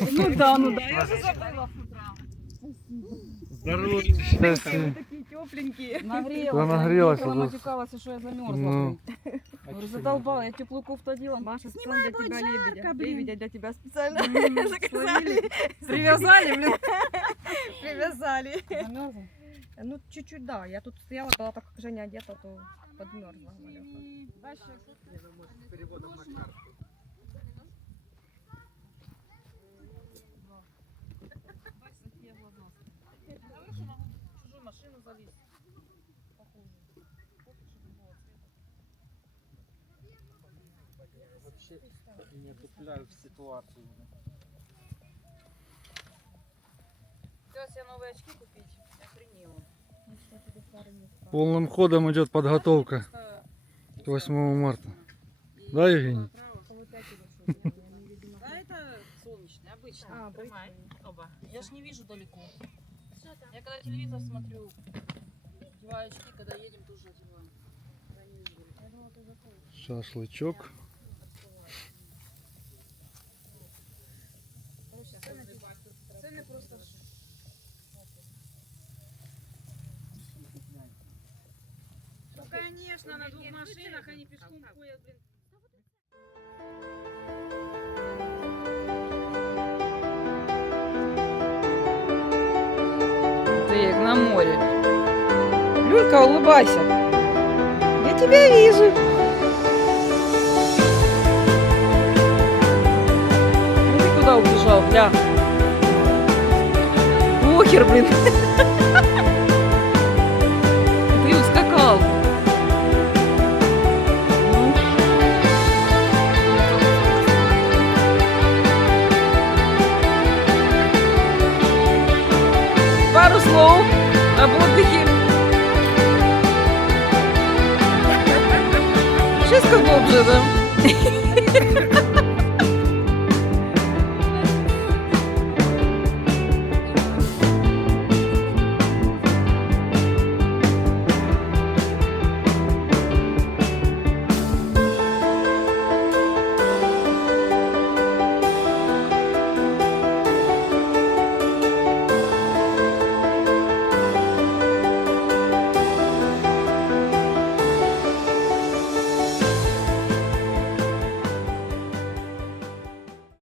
Ну да, я уже забыла с утра. Здорово. Такие тепленькие. Да нагрелась Она уже. матюкалась, что я замерзла. Ну. Говорю, задолбала, я теплую кофту одела. Маша, Снимай, специально для будет тебя жарко, лебедя. блин. Лебедя для тебя специально Заказали. Привязали, блин. Привязали. Замерзла? Ну, чуть-чуть, да. Я тут стояла, была так, как Женя одета, то подмерзла. Чужую машину залезть. Вообще не купляю в ситуацию. Хотела себе новые очки купить. Я охренела. Полным ходом идет подготовка к 8 марта. Да, Евгений? Да, это солнечный, обычный. Прямая. Оба. Я ж не вижу далеко. Я когда телевизор смотрю, одеваю очки, когда едем, тоже одеваю. Я не вижу далеко. Шашлычок. Цены просто... Ну, конечно, на двух машинах они пешком ходят, блин. Ты как на море. Люлька, улыбайся. Я тебя вижу. Ну ты куда убежал, бля? Похер, блин. Ты ускакал. Ну. Пару слов об отдыхе. Wszystko dobrze, да?